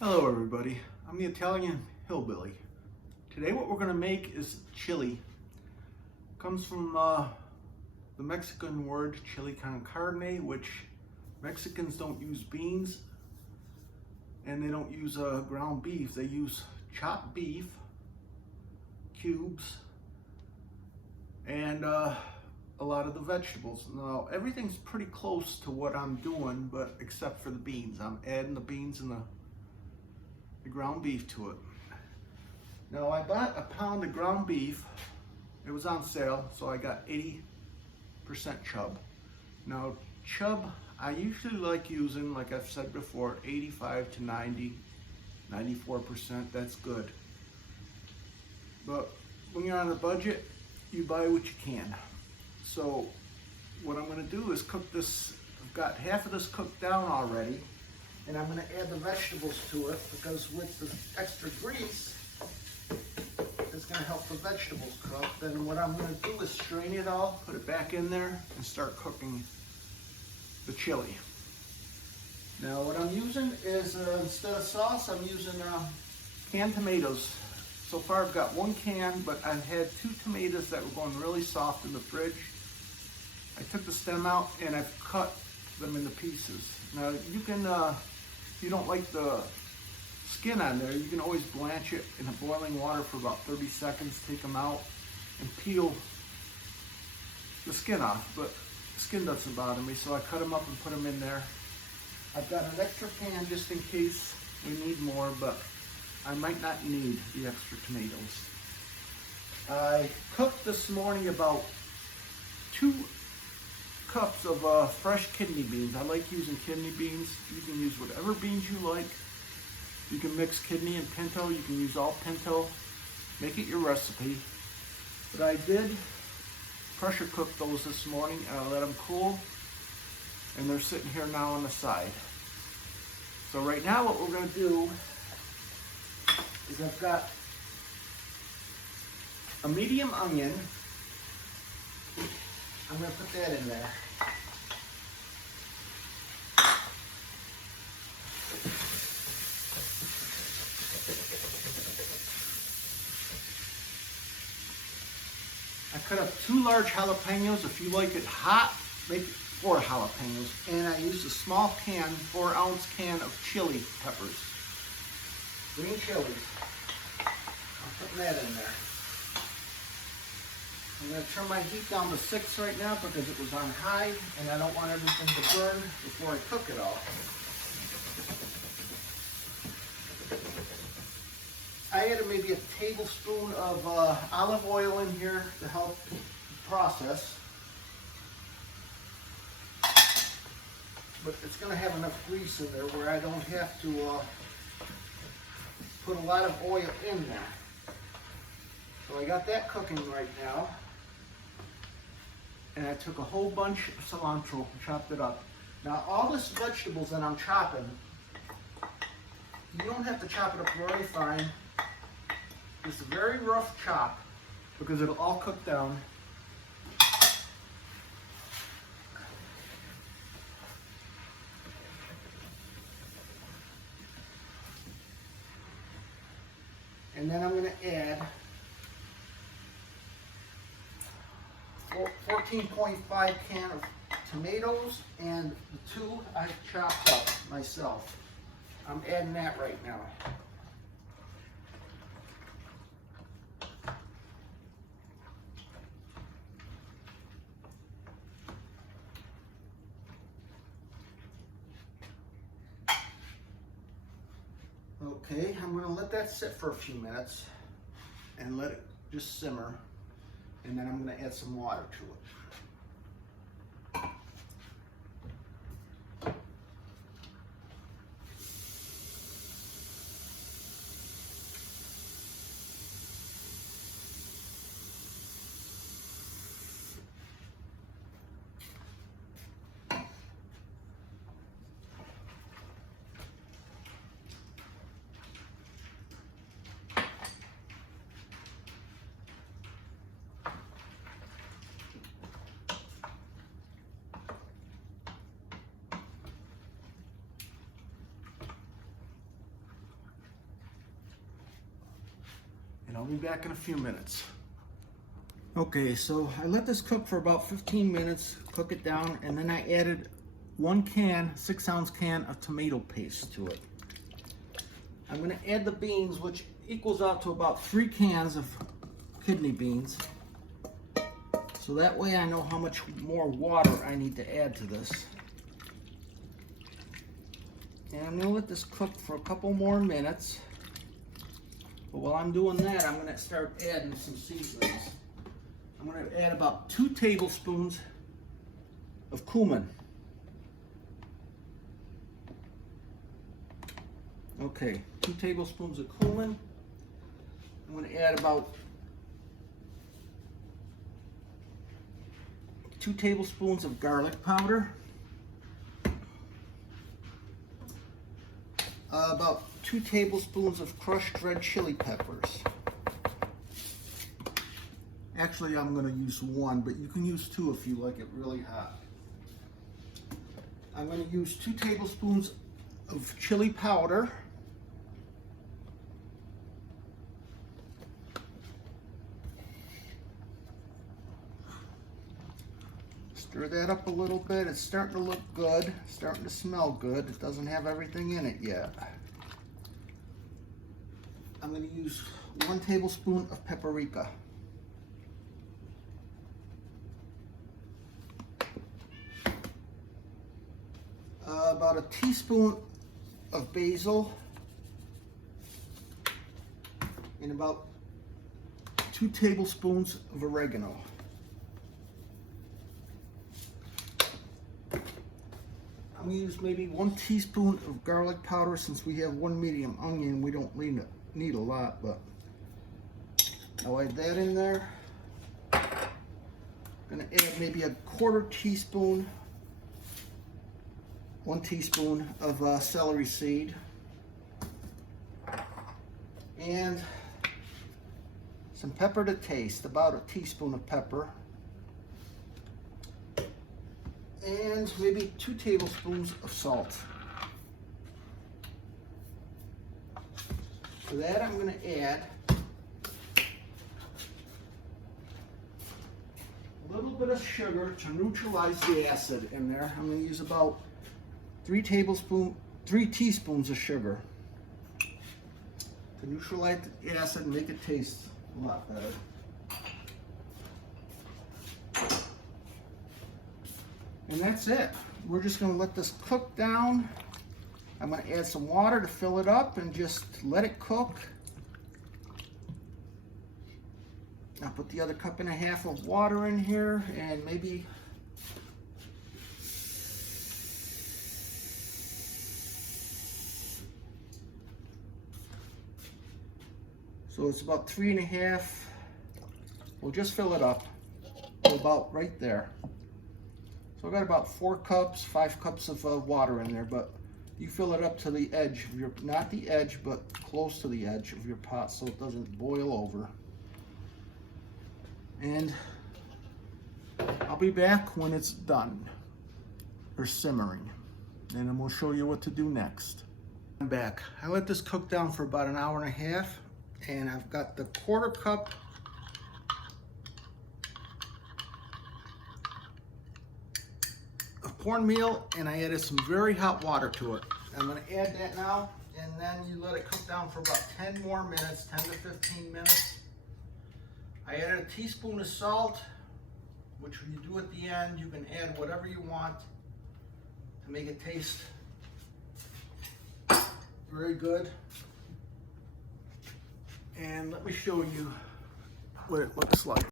Hello everybody, I'm the Italian Hillbilly. Today what we're going to make is chili. Comes from the Mexican word chili con carne, which Mexicans don't use beans and they don't use ground beef. They use chopped beef, cubes, and a lot of the vegetables. Now everything's pretty close to what I'm doing, but except for the beans. I'm adding the beans and the ground beef to it. Now I bought a pound of ground beef. It was on sale, so I got 80% chub. Now chub, I usually like using, like I've said before, 85 to 90, 94%, that's good. But when you're on a budget, you buy what you can. So what I'm gonna do is cook this. I've got half of this cooked down already, and I'm going to add the vegetables to it because with the extra grease, it's going to help the vegetables cook. Then what I'm going to do is strain it all, put it back in there, and start cooking the chili. Now what I'm using is, instead of sauce, I'm using canned tomatoes. So far I've got one can, but I've had 2 tomatoes that were going really soft in the fridge. I took the stem out and I've cut them into pieces. Now you can, if you don't like the skin on there, you can always blanch it in boiling water for about 30 seconds, take them out, and peel the skin off. But the skin doesn't bother me, so I cut them up and put them in there. I've got an extra pan just in case we need more, but I might not need the extra tomatoes. I cooked this morning about 2 cups of fresh kidney beans. I like using kidney beans. You can use whatever beans you like. You can mix kidney and pinto. You can use all pinto. Make it your recipe. But I did pressure cook those this morning and I let them cool. And they're sitting here now on the side. So right now what we're going to do is I've got a medium onion. I'm going to put that in there. I cut up 2 large jalapenos. If you like it hot, make it 4 jalapenos. And I used a small can, 4-ounce can of chili peppers. Green chilies. I'm putting that in there. I'm going to turn my heat down to 6 right now because it was on high and I don't want everything to burn before I cook it all. I added maybe a tablespoon of olive oil in here to help the process. But it's going to have enough grease in there where I don't have to put a lot of oil in there. So I got that cooking right now. And I took a whole bunch of cilantro and chopped it up. Now all this vegetables that I'm chopping, you don't have to chop it up very fine. Just a very rough chop because it'll all cook down. And then I'm going to add 14.5 can of tomatoes and the 2 I've chopped up myself. I'm adding that right now. Okay, I'm going to let that sit for a few minutes and let it just simmer. And then I'm going to add some water to it. I'll be back in a few minutes. Okay, so I let this cook for about 15 minutes, cook it down, and then I added 1 can, 6-ounce can of tomato paste to it. I'm gonna add the beans, which equals out to about 3 cans of kidney beans. So that way I know how much more water I need to add to this. And I'm gonna let this cook for a couple more minutes. But while I'm doing that, I'm gonna start adding some seasonings. I'm gonna add about 2 tablespoons of cumin. Okay, 2 tablespoons of cumin. I'm gonna add about 2 tablespoons of garlic powder. About 2 tablespoons of crushed red chili peppers. Actually, I'm going to use 1, but you can use 2 if you like it really hot. I'm going to use 2 tablespoons of chili powder. Stir that up a little bit. It's starting to look good, starting to smell good. It doesn't have everything in it yet. I'm going to use 1 tablespoon of paprika. About a teaspoon of basil and about 2 tablespoons of oregano. I'm going to use maybe 1 teaspoon of garlic powder. Since we have 1 medium onion, we don't need a lot, but I'll add that in there. I'm going to add maybe a 1/4 teaspoon, 1 teaspoon of celery seed, and some pepper to taste, about a teaspoon of pepper, and maybe 2 tablespoons of salt. For that, I'm going to add a little bit of sugar to neutralize the acid in there. I'm going to use about 3 teaspoons of sugar to neutralize the acid and make it taste a lot better. And that's it. We're just going to let this cook down. I'm going to add some water to fill it up and just let it cook. I'll put the other 1.5 cups of water in here, and maybe so it's about 3.5. We'll just fill it up to about right there. So I got about 4 cups, 5 cups of water in there, but you fill it up to the edge of your, not the edge, but close to the edge of your pot so it doesn't boil over. And I'll be back when it's done, or simmering, and then we'll show you what to do next. I'm back. I let this cook down for about 1.5 hours, and I've got the 1/4 cup of cornmeal, and I added some very hot water to it. I'm going to add that now, and then you let it cook down for about 10 more minutes, 10 to 15 minutes. I added a teaspoon of salt, which you do at the end. You can add whatever you want to make it taste very good. And let me show you what it looks like.